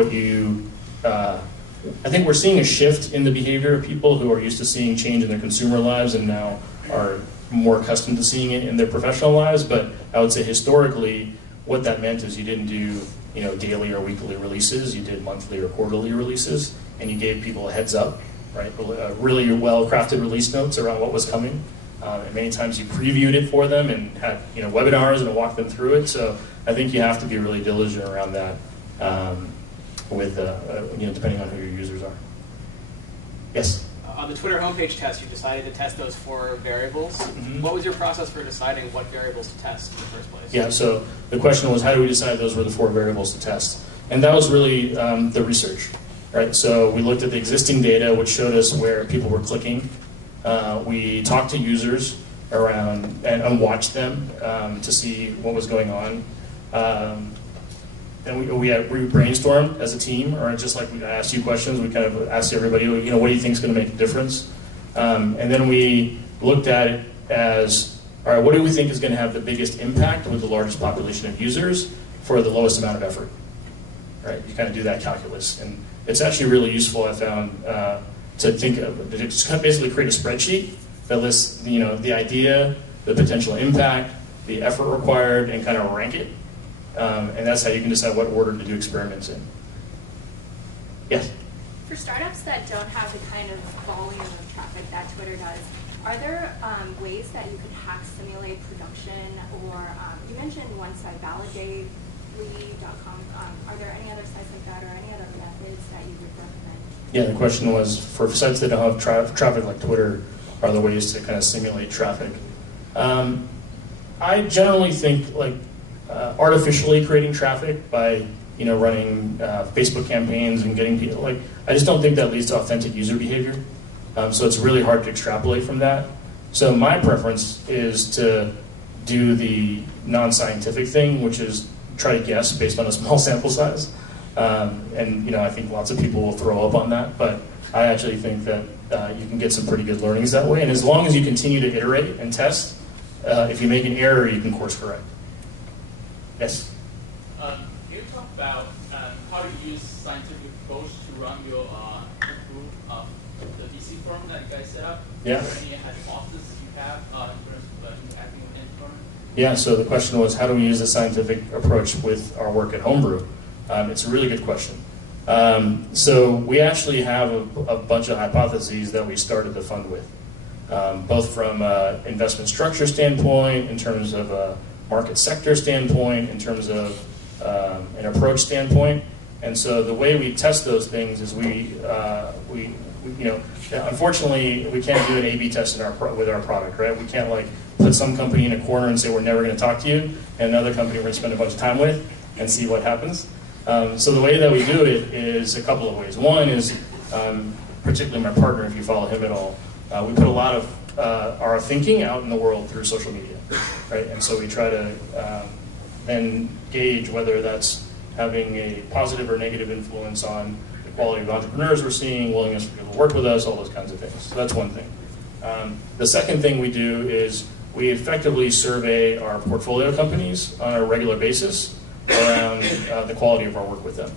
I think we're seeing a shift in the behavior of people who are used to seeing change in their consumer lives and now are more accustomed to seeing it in their professional lives. But I would say historically, what that meant is you didn't do daily or weekly releases. You did monthly or quarterly releases, and you gave people a heads up, right? Really well-crafted release notes around what was coming. And many times you previewed it for them and had webinars and walked them through it. So I think you have to be really diligent around that. With depending on who your users are. Yes? On the Twitter homepage test, you decided to test those 4 variables. What was your process for deciding what variables to test in the first place? Yeah, so the question was, how do we decide those were the 4 variables to test? And that was really the research, right? So we looked at the existing data, which showed us where people were clicking. We talked to users around and watched them to see what was going on. And we brainstormed as a team, or just like we asked you questions, we kind of asked everybody, what do you think is going to make a difference? And then we looked at it as, all right, what do we think is going to have the biggest impact with the largest population of users for the lowest amount of effort? Right? You kind of do that calculus, and it's actually really useful, I found, to think of, to just kind of basically create a spreadsheet that lists, the idea, the potential impact, the effort required, and kind of rank it. And that's how you can decide what order to do experiments in. Yes? For startups that don't have the kind of volume of traffic that Twitter does, are there ways that you could hack simulate production? Or you mentioned one site, validate.com. Are there any other sites like that or any other methods that you would recommend? Yeah, the question was, for sites that don't have traffic like Twitter, are there ways to kind of simulate traffic? I generally think artificially creating traffic by running Facebook campaigns and getting people, I just don't think that leads to authentic user behavior. So it's really hard to extrapolate from that. So my preference is to do the non-scientific thing, which is try to guess based on a small sample size. And I think lots of people will throw up on that, but I actually think that you can get some pretty good learnings that way. And as long as you continue to iterate and test, if you make an error, you can course correct. Yes? Can you talk about how you use scientific approach to run your proof of the DC firm that you guys set up? Yeah. Is there any hypothesis you have in terms of interacting with any firm? Yeah, so the question was, how do we use a scientific approach with our work at Homebrew? It's a really good question. So we actually have a bunch of hypotheses that we started the fund with, both from an investment structure standpoint, in terms of a market sector standpoint, in terms of an approach standpoint. And so the way we test those things is we unfortunately, we can't do an A/B test with our product, right? We can't put some company in a corner and say we're never going to talk to you, and another company we're going to spend a bunch of time with and see what happens. So the way that we do it is a couple of ways. One is, particularly my partner, if you follow him at all, we put a lot of our thinking out in the world through social media, right? And so we try to then gauge whether that's having a positive or negative influence on the quality of entrepreneurs we're seeing, willingness for people to work with us, all those kinds of things. So that's one thing. The second thing we do is we effectively survey our portfolio companies on a regular basis around the quality of our work with them.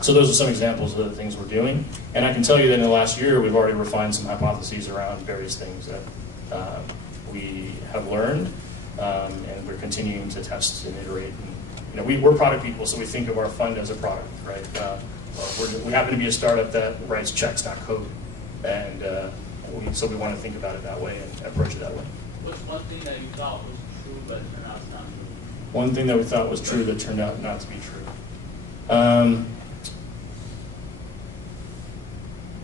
So those are some examples of the things we're doing. And I can tell you that in the last year, we've already refined some hypotheses around various things that we have learned, and we're continuing to test and iterate. And, we're product people, so we think of our fund as a product, right? We happen to be a startup that writes checks, not code, and so we want to think about it that way and approach it that way. What's one thing that you thought was true but turned out not true? One thing that we thought was true that turned out not to be true.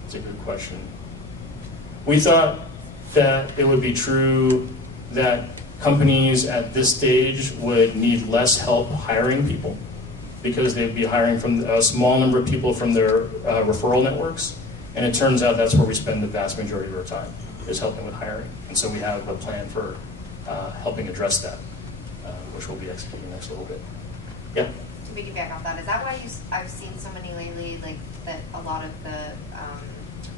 That's a good question. We thought that it would be true that companies at this stage would need less help hiring people because they'd be hiring from a small number of people from their referral networks. And it turns out that's where we spend the vast majority of our time, is helping with hiring. And so we have a plan for helping address that, which we'll be executing next little bit. Yeah? To piggyback off that, is that why I've seen so many lately, like that a lot of the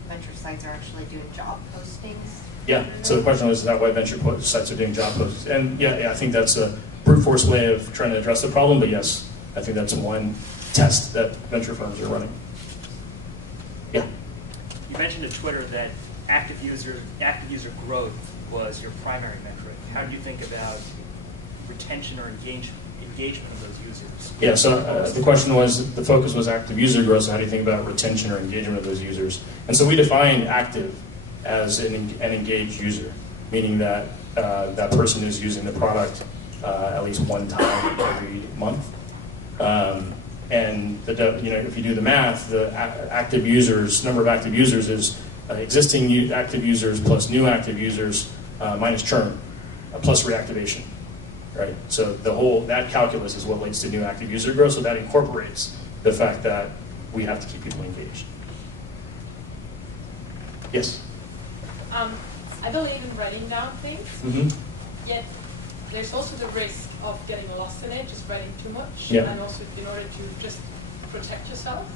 venture sites are actually doing job postings? Yeah, so the question was, is that why venture sites are doing job postings? And yeah, I think that's a brute force way of trying to address the problem, but yes, I think that's one test that venture firms are running. Yeah? You mentioned at Twitter that active user growth was your primary metric. How do you think about retention or engagement of those users? Yeah, so the question was, the focus was active user growth, so how do you think about retention or engagement of those users? And so we define active as an engaged user, meaning that that person is using the product at least one time every month. And if you do the math, the active users, number of active users is existing active users plus new active users minus churn plus reactivation, right? So that calculus is what leads to new active user growth. So that incorporates the fact that we have to keep people engaged. Yes. I believe in writing down things, yet there's also the risk of getting lost in it, just writing too much, and also in order to just protect yourself.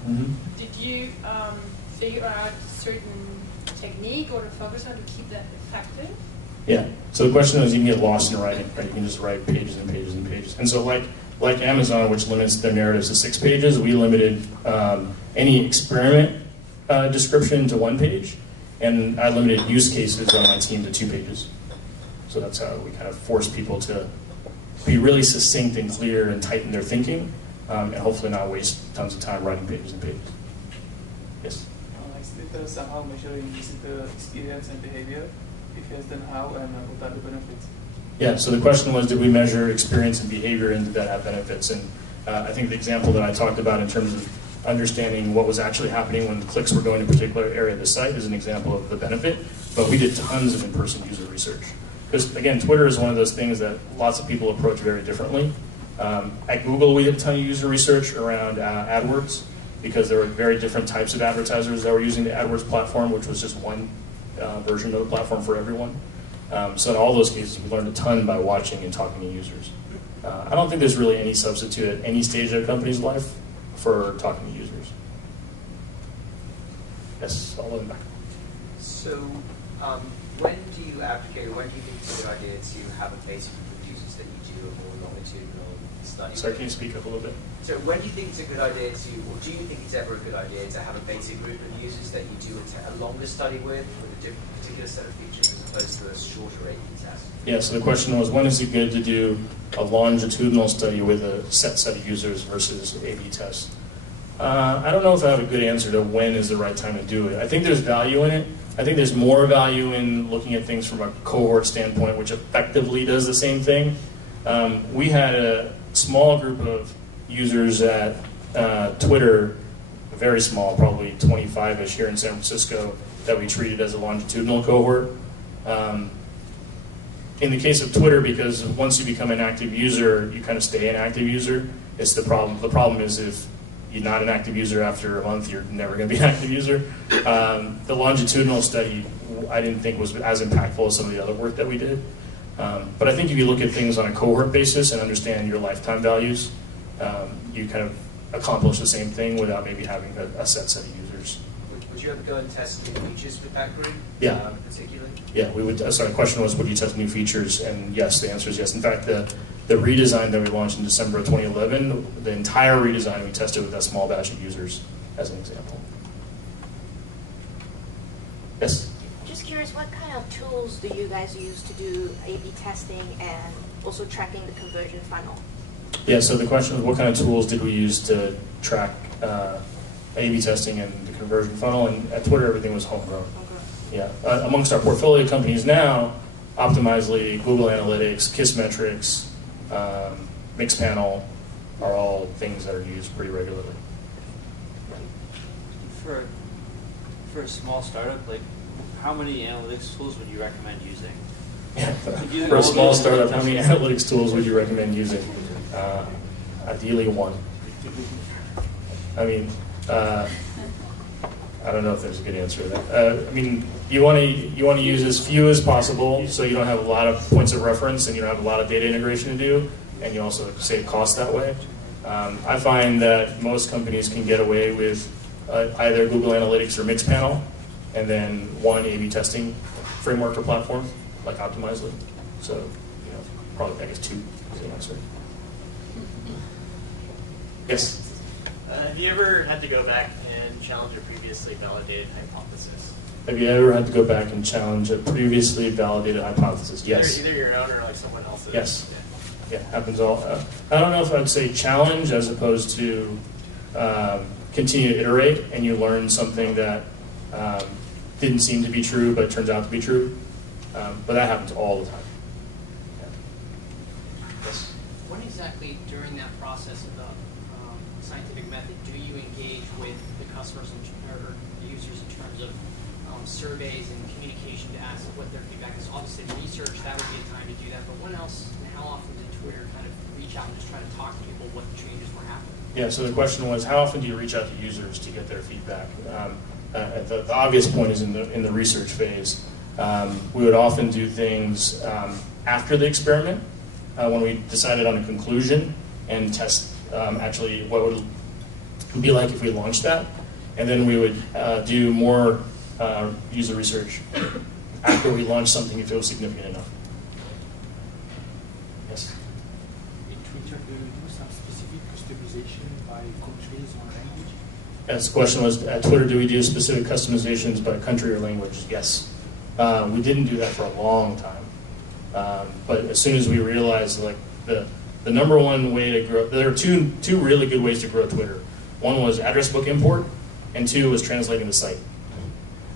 Did you figure out a certain technique or to focus on to keep that effective? Yeah, so the question is, you can get lost in writing, right? You can just write pages and pages and pages. And so like Amazon, which limits their narratives to 6 pages, we limited any experiment description to 1 page. And I limited use cases on my team to 2 pages. So that's how we kind of force people to be really succinct and clear and tighten their thinking, and hopefully not waste tons of time writing pages and pages. Yes? Is Twitter somehow measuring visitor experience and behavior? If yes, then how, and what are the benefits? Yeah, so the question was, did we measure experience and behavior, and did that have benefits? And I think the example that I talked about in terms of understanding what was actually happening when the clicks were going to a particular area of the site is an example of the benefit, but we did tons of in-person user research. Because again, Twitter is one of those things that lots of people approach very differently. At Google, we did a ton of user research around AdWords, because there were very different types of advertisers that were using the AdWords platform, which was just one version of the platform for everyone. So in all those cases, we learned a ton by watching and talking to users. I don't think there's really any substitute at any stage of a company's life for talking to users. Yes, all the way back. So, when do you advocate, or when do you think it's a good idea to have a basic group of users that you do a more longitudinal study? Sorry, can you speak up a little bit? So, when do you think it's a good idea to, or do you think it's ever a good idea to have a basic group of users that you do a longer study with a particular set of features as opposed to a shorter A/B test? Yeah, so the question was, when is it good to do a longitudinal study with a set of users versus A/B tests? I don't know if I have a good answer to when is the right time to do it. I think there's value in it. I think there's more value in looking at things from a cohort standpoint, which effectively does the same thing. We had a small group of users at Twitter, very small, probably 25-ish here in San Francisco, that we treated as a longitudinal cohort. In the case of Twitter, because once you become an active user, you kind of stay an active user. It's the problem. The problem is if you're not an active user after a month, you're never going to be an active user. The longitudinal study, I didn't think was as impactful as some of the other work that we did. But I think if you look at things on a cohort basis and understand your lifetime values, you kind of accomplish the same thing without maybe having a set of users. Would you ever go and test new features with that group? Yeah. Particularly? Yeah, we would. So the question was, would you test new features? And yes, the answer is yes. In fact, the redesign that we launched in December of 2011, the entire redesign we tested with a small batch of users, as an example. Yes? Just just curious, what kind of tools do you guys use to do A/B testing and also tracking the conversion funnel? Yeah, so the question was, what kind of tools did we use to track A/B testing and the conversion funnel? And at Twitter, everything was homegrown. Yeah, amongst our portfolio companies now, Optimizely, Google Analytics, Kissmetrics, Mixpanel are all things that are used pretty regularly. For a small startup, like, how many analytics tools would you recommend using? For a small startup, how many analytics tools would you recommend using? Ideally, one. I mean, I don't know if there's a good answer to that. I mean, you want to use as few as possible, so you don't have a lot of points of reference, and you don't have a lot of data integration to do, and you also save costs that way. I find that most companies can get away with either Google Analytics or Mixpanel, and then one A/B testing framework or platform like Optimizely. So, probably I guess two is the answer. Yes. Have you ever had to go back and challenge a previously validated hypothesis? Have you ever had to go back and challenge a previously validated hypothesis? Yes. Either your own or like someone else's. Yes. Yeah, happens all. I don't know if I'd say challenge as opposed to continue to iterate, and you learn something that didn't seem to be true but turns out to be true. But that happens all the time. Yeah. Yes. When exactly during that process of the scientific method do you engage with the customers or the users in terms of surveys and communication to ask what their feedback is? Obviously, research, that would be a time to do that. But when else and how often did Twitter kind of reach out and just try to talk to people what the changes were happening? Yeah, so the question was, how often do you reach out to users to get their feedback? The obvious point is in the research phase. We would often do things after the experiment when we decided on a conclusion and test actually what would it be like if we launched that. And then we would do more user research after we launched something if it was significant enough. Yes? In Twitter, do you do some specific customization by countries or language? Yes, the question was, at Twitter, do we do specific customizations by country or language? Yes. We didn't do that for a long time. But as soon as we realized, like, the number one way to grow, there are two really good ways to grow Twitter. One was address book import, and two was translating the site.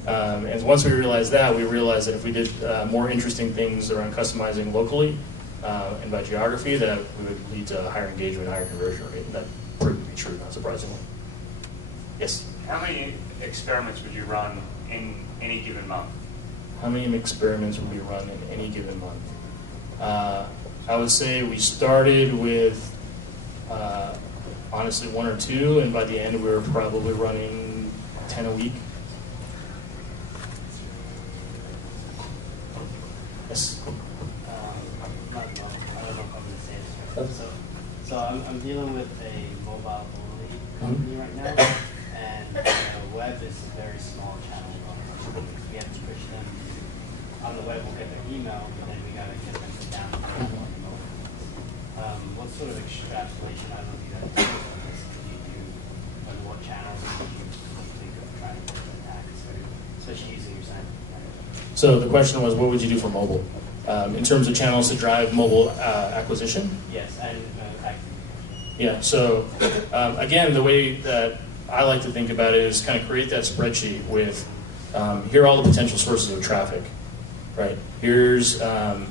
And once we realized that if we did more interesting things around customizing locally and by geography, that we would lead to higher engagement, higher conversion rate. And that proved to be true, not surprisingly. Yes? How many experiments would you run in any given month? How many experiments would we run in any given month? I would say we started with, honestly, 1 or 2, and by the end we were probably running 10 a week. Yes? I don't know if I'm going to say this right. So I'm dealing with a mobile-only company right now, and the web is a very small channel. We have to push them on the web. We'll get their email, but then we got to get them to download on the mobile. What sort of extrapolation, I don't know if you guys do on this, can you do, and what channels do you think of trying to attack, especially using your scientific method? So the question was, what would you do for mobile? In terms of channels to drive mobile acquisition? Yes, and activity. Yeah, so again, the way that I like to think about it is kind of create that spreadsheet with, here are all the potential sources of traffic, right? Here's the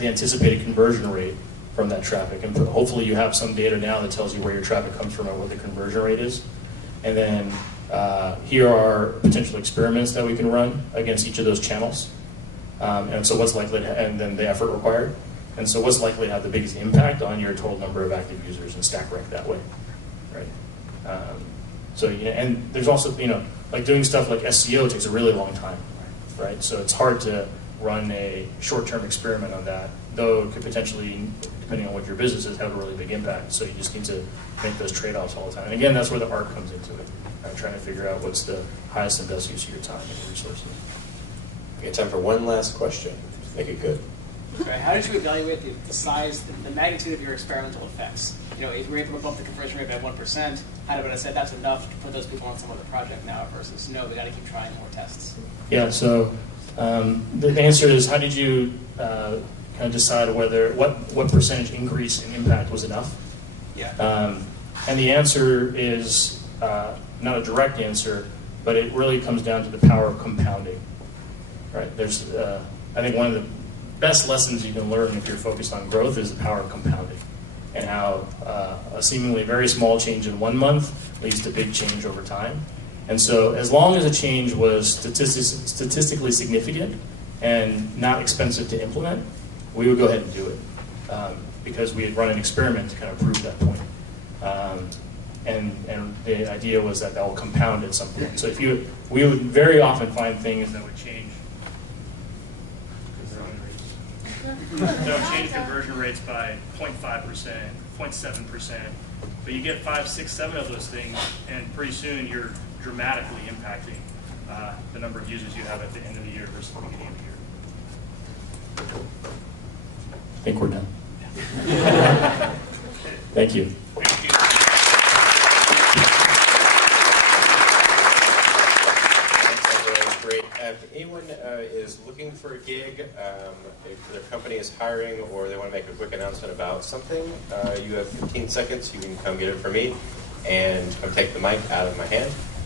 anticipated conversion rate from that traffic. And hopefully you have some data now that tells you where your traffic comes from and what the conversion rate is. And then here are potential experiments that we can run against each of those channels. And so what's likely to, and then the effort required. And so what's likely to have the biggest impact on your total number of active users and stack rank that way, right? So, and there's also, like doing stuff like SEO takes a really long time, right? So it's hard to run a short-term experiment on that, though it could potentially, depending on what your business is, have a really big impact. So you just need to make those trade-offs all the time. And again, that's where the art comes into it, right? Trying to figure out what's the highest and best use of your time and your resources. We have time for one last question. Make it good. Right. How did you evaluate the size, the magnitude of your experimental effects? If we're able to bump the conversion rate by 1%, how would I say that's enough to put those people on some other project now versus no, we got to keep trying more tests? Yeah. So the answer is, how did you kind of decide what percentage increase in impact was enough? Yeah. And the answer is not a direct answer, but it really comes down to the power of compounding. Right? There's, I think one of the best lessons you can learn if you're focused on growth is the power of compounding, and how a seemingly very small change in 1 month leads to big change over time. And so as long as a change was statistically significant and not expensive to implement, we would go ahead and do it, because we had run an experiment to kind of prove that point. And the idea was that will compound at some point. So we would very often find things that would change conversion rates by 0.5%, 0.7%. But you get 5, 6, 7 of those things, and pretty soon you're dramatically impacting the number of users you have at the end of the year versus the beginning of the year. I think we're done. Thank you. Thank you. Great. If anyone is looking for a gig, if their company is hiring or they want to make a quick announcement about something, you have 15 seconds. You can come get it from me and come take the mic out of my hand.